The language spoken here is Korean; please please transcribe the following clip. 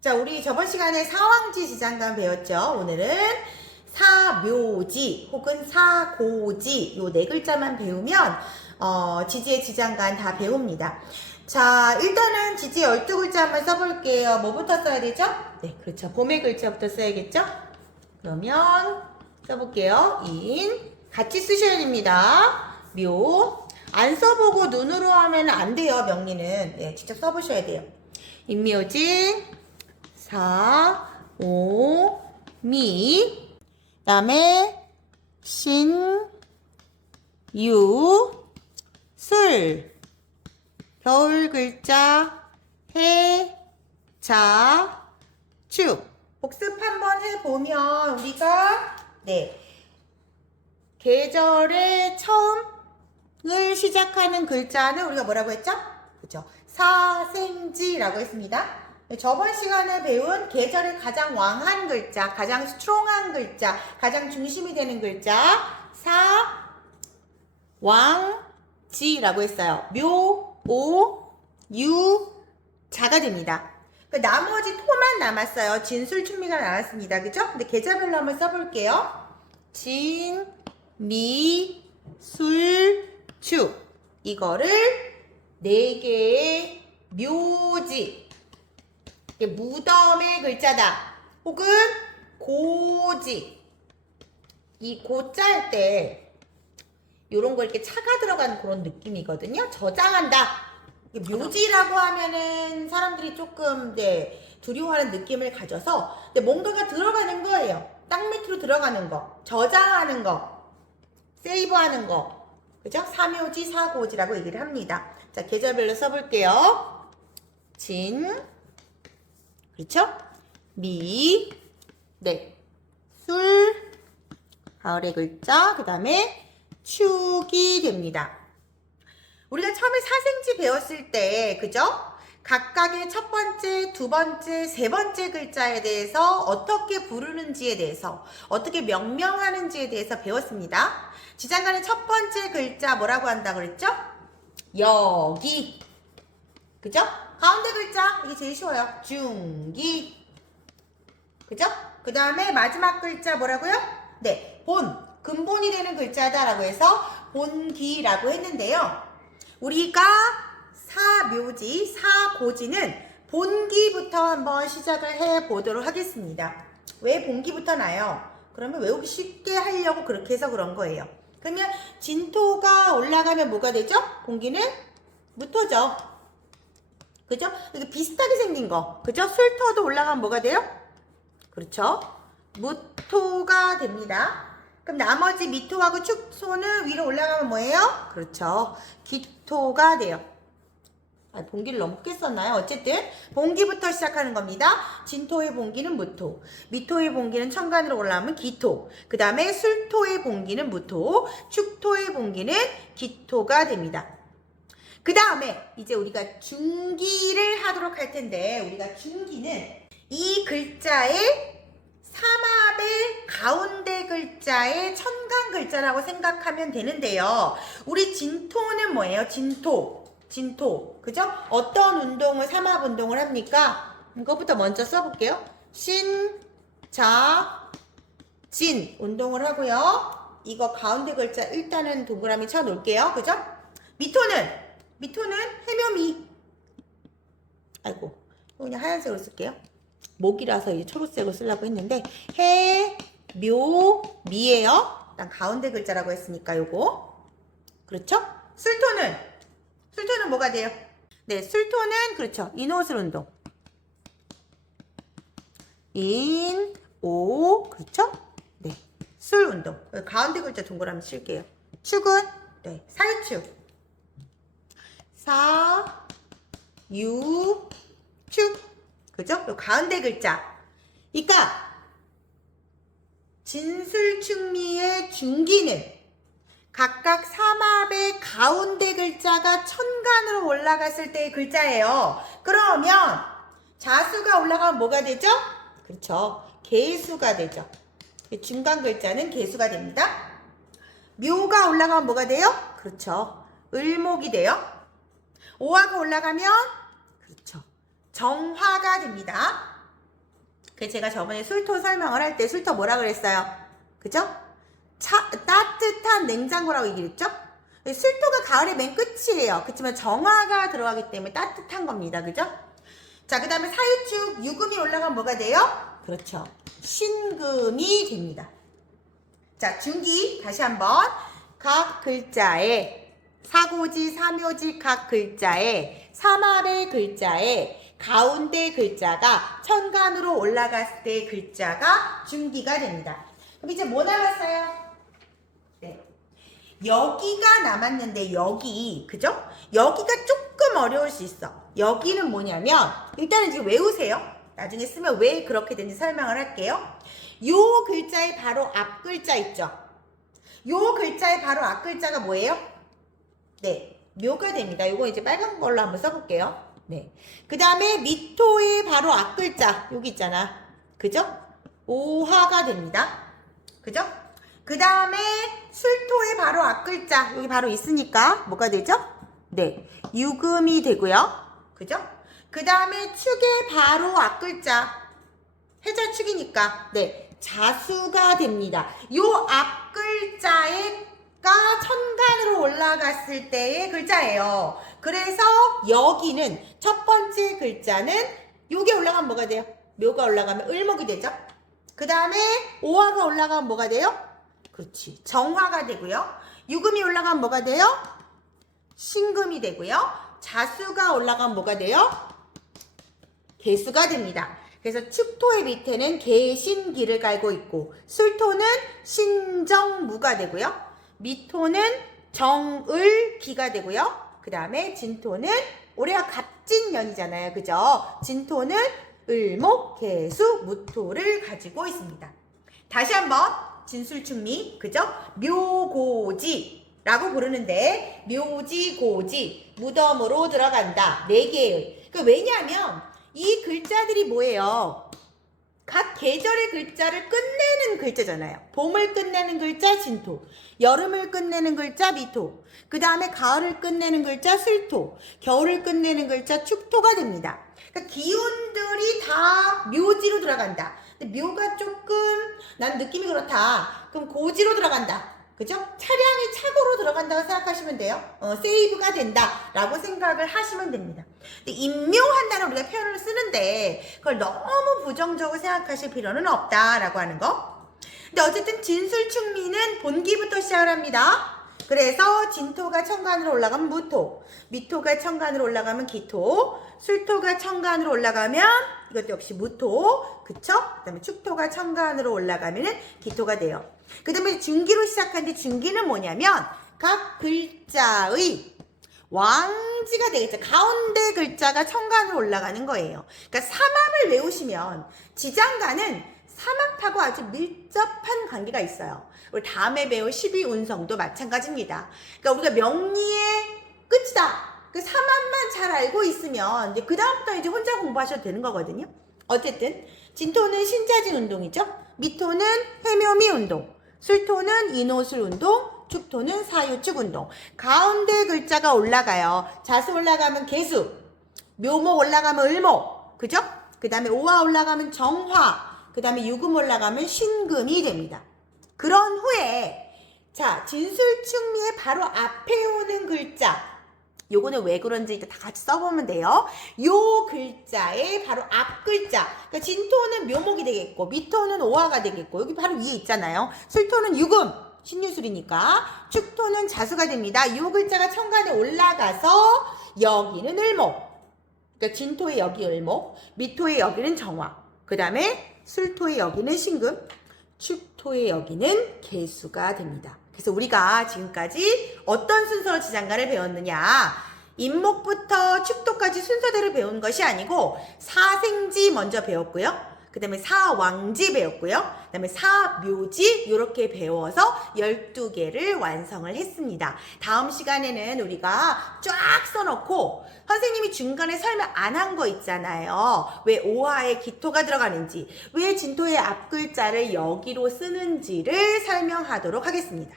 자, 우리 저번 시간에 사왕지 지장간 배웠죠? 오늘은 사묘지 혹은 사고지 요 네 글자만 배우면 지지의 지장간 다 배웁니다. 자, 일단은 지지 12글자 한번 써볼게요. 뭐부터 써야 되죠? 네, 그렇죠. 봄의 글자부터 써야겠죠? 그러면 써볼게요. 같이 쓰셔야 됩니다. 묘. 안 써보고 눈으로 하면 안 돼요, 명리는. 네, 직접 써보셔야 돼요. 임묘진, 사, 오, 미. 그 다음에 신, 유, 슬. 겨울 글자 해, 자, 축. 복습 한번 해보면 우리가 계절의 처음을 시작하는 글자는 우리가 뭐라고 했죠? 그죠? 사생지라고 했습니다. 저번 시간에 배운 계절의 가장 왕한 글자, 가장 스트롱한 글자, 가장 중심이 되는 글자 사왕지라고 했어요. 묘, 오, 유, 자가 됩니다. 나머지 토만 남았어요. 진술, 충미가 남았습니다. 그죠? 근데 계절별로 한번 써볼게요. 진, 미, 술, 추. 이거를 4개의 묘지. 이게 무덤의 글자다. 혹은 고지. 이 고자 할 때 요런 거 이렇게 차가 들어가는 그런 느낌이거든요. 저장한다. 묘지라고 하면은 사람들이 조금 두려워하는 느낌을 가져서 뭔가가 들어가는 거예요. 땅 밑으로 들어가는 거, 저장하는 거, 세이브하는 거, 그죠? 사묘지, 사고지라고 얘기를 합니다. 자, 계절별로 써볼게요. 진, 그렇죠? 미, 술, 가을의 글자, 그 다음에 축이 됩니다. 우리가 처음에 사생지 배웠을 때, 그죠? 각각의 첫 번째, 두 번째, 세 번째 글자에 대해서 어떻게 부르는지에 대해서, 어떻게 명명하는지에 대해서 배웠습니다. 지장간의 첫 번째 글자 뭐라고 한다고 그랬죠? 여기. 그죠? 가운데 글자, 이게 제일 쉬워요. 중기. 그죠? 그 다음에 마지막 글자 뭐라고요? 본. 근본이 되는 글자다라고 해서 본기라고 했는데요. 우리가 사묘지, 사고지는 본기부터 한번 시작을 해보도록 하겠습니다. 왜 본기부터 나요? 그러면 외우기 쉽게 하려고 그렇게 해서 그런 거예요. 그러면 진토가 올라가면 뭐가 되죠? 본기는 무토죠. 그죠? 이게 비슷하게 생긴 거. 그죠? 술토도 올라가면 뭐가 돼요? 그렇죠? 무토가 됩니다. 그럼 나머지 미토하고 축토는 위로 올라가면 뭐예요? 그렇죠. 기토가 돼요. 본기를 너무 크게 썼나요? 어쨌든 본기부터 시작하는 겁니다. 진토의 본기는 무토, 미토의 본기는 천간으로 올라가면 기토, 그 다음에 술토의 본기는 무토, 축토의 본기는 기토가 됩니다. 그 다음에 이제 우리가 중기를 하도록 할 텐데, 우리가 중기는 이 글자의 삼합의 가운데 글자의 천간 글자라고 생각하면 되는데요. 우리 진토는 뭐예요? 진토. 그죠? 어떤 운동을, 삼합 운동을 합니까? 이것부터 먼저 써볼게요. 신, 자, 진 운동을 하고요. 이거 가운데 글자 일단은 동그라미 쳐 놓을게요. 그죠? 미토는 해묘미. 아이고, 그냥 하얀색으로 쓸게요. 목이라서 이제 초록색으로 쓰려고 했는데, 해, 묘, 미예요. 일단 가운데 글자라고 했으니까 요거. 그렇죠? 술토는 뭐가 돼요? 술토는 그렇죠. 인옷을 운동. 인, 오, 그렇죠? 술 운동. 가운데 글자 동그라미 칠게요. 축은 살축. 사, 유, 축. 그죠? 요 가운데 글자. 그러니까 진술충미의 중기는 각각 삼합의 가운데 글자가 천간으로 올라갔을 때의 글자예요. 그러면 자수가 올라가면 뭐가 되죠? 그렇죠. 개수가 되죠. 중간 글자는 개수가 됩니다. 묘가 올라가면 뭐가 돼요? 그렇죠. 을목이 돼요. 오화가 올라가면 그렇죠. 정화가 됩니다. 그 제가 저번에 술토 설명을 할 때 술토 뭐라 그랬어요? 그죠? 따뜻한 냉장고라고 얘기했죠? 술토가 가을의 맨 끝이에요. 그렇지만 정화가 들어가기 때문에 따뜻한 겁니다. 그죠? 자, 그 다음에 사유축 유금이 올라가면 뭐가 돼요? 그렇죠. 신금이 됩니다. 자, 중기 다시 한번 각 글자에 사고지, 삼요지 각 글자에 삼합의 글자에 가운데 글자가 천간으로 올라갔을 때 글자가 중기가 됩니다. 그럼 이제 뭐 남았어요? 네. 여기가 남았는데 여기, 그죠? 여기가 조금 어려울 수 있어. 여기는 뭐냐면 일단은 지금 외우세요. 나중에 쓰면 왜 그렇게 되는지 설명을 할게요. 요 글자의 바로 앞 글자 있죠? 요 글자의 바로 앞 글자가 뭐예요? 네, 묘가 됩니다. 요거 이제 빨간 걸로 한번 써볼게요. 네. 그 다음에 미토의 바로 앞 글자 여기 있잖아. 그죠? 오화가 됩니다. 그죠? 그 다음에 술토의 바로 앞 글자 여기 바로 있으니까 뭐가 되죠? 네, 유금이 되고요. 그죠? 그 다음에 축의 바로 앞 글자 해자축이니까 네, 자수가 됩니다. 요 앞 글자가 천간으로 올라갔을 때의 글자예요. 그래서 여기는 첫 번째 글자는 요게 올라가면 뭐가 돼요? 묘가 올라가면 을목이 되죠. 그 다음에 오화가 올라가면 뭐가 돼요? 그렇지, 정화가 되고요. 유금이 올라가면 뭐가 돼요? 신금이 되고요. 자수가 올라가면 뭐가 돼요? 개수가 됩니다. 그래서 축토의 밑에는 개신기를 깔고 있고 술토는 신정무가 되고요. 미토는 정을기가 되고요. 그 다음에 진토는 올해가 갑진년이잖아요. 그죠? 진토는 을목, 개수, 무토를 가지고 있습니다. 다시 한번 진술충리, 그죠? 묘고지라고 부르는데 묘지고지, 무덤으로 들어간다. 4개의. 그러니까 왜냐하면 이 글자들이 뭐예요? 각 계절의 글자를 끝내는 글자잖아요. 봄을 끝내는 글자 진토, 여름을 끝내는 글자 미토, 그 다음에 가을을 끝내는 글자 술토, 겨울을 끝내는 글자 축토가 됩니다. 그러니까 기운들이 다 묘지로 들어간다. 근데 묘가 조금 난 느낌이 그렇다. 그럼 고지로 들어간다. 그죠? 차량이 차고로 들어간다고 생각하시면 돼요. 세이브가 된다라고 생각을 하시면 됩니다. 근데 임묘한다는 우리가 표현을 쓰는데 그걸 너무 부정적으로 생각하실 필요는 없다라고 하는 거. 근데 어쨌든 진술충미는 본기부터 시작을 합니다. 그래서 진토가 천간으로 올라가면 무토, 미토가 천간으로 올라가면 기토, 술토가 천간으로 올라가면 이것도 역시 무토, 그쵸? 그 다음에 축토가 천간으로 올라가면 기토가 돼요. 그 다음에 중기로 시작하는데 중기는 뭐냐면 각 글자의 왕지가 되겠죠. 가운데 글자가 천간으로 올라가는 거예요. 그러니까 삼합을 외우시면 지장간은 삼합하고 아주 밀접한 관계가 있어요. 우리 다음에 배울 12운성도 마찬가지입니다. 그러니까 우리가 명리의 끝이다. 그 삼합만 잘 알고 있으면 이제 그 다음부터 이제 혼자 공부하셔도 되는 거거든요. 어쨌든 진토는 신자진 운동이죠. 미토는 해묘미 운동, 술토는 인호술 운동, 축토는 사유축 운동. 가운데 글자가 올라가요. 자수 올라가면 개수, 묘목 올라가면 을목, 그죠? 그 다음에 오화 올라가면 정화, 그 다음에 유금 올라가면 신금이 됩니다. 그런 후에 자, 진술충미의 바로 앞에 오는 글자, 요거는 왜 그런지 다 같이 써보면 돼요. 요 글자의 바로 앞 글자. 그러니까 진토는 묘목이 되겠고, 미토는 오화가 되겠고, 여기 바로 위에 있잖아요. 술토는 유금, 신유술이니까. 축토는 자수가 됩니다. 요 글자가 천간에 올라가서 여기는 을목. 그러니까 진토의 여기 을목, 미토의 여기는 정화. 그 다음에 술토의 여기는 신금, 축토의 여기는 개수가 됩니다. 그래서 우리가 지금까지 어떤 순서로 지장간을 배웠느냐, 임목부터 축토까지 순서대로 배운 것이 아니고 사생지 먼저 배웠고요. 그 다음에 사왕지 배웠고요. 그 다음에 사묘지 이렇게 배워서 12개를 완성을 했습니다. 다음 시간에는 우리가 쫙 써놓고 선생님이 중간에 설명 안 한 거 있잖아요. 왜 오화에 기토가 들어가는지, 왜 진토의 앞글자를 여기로 쓰는지를 설명하도록 하겠습니다.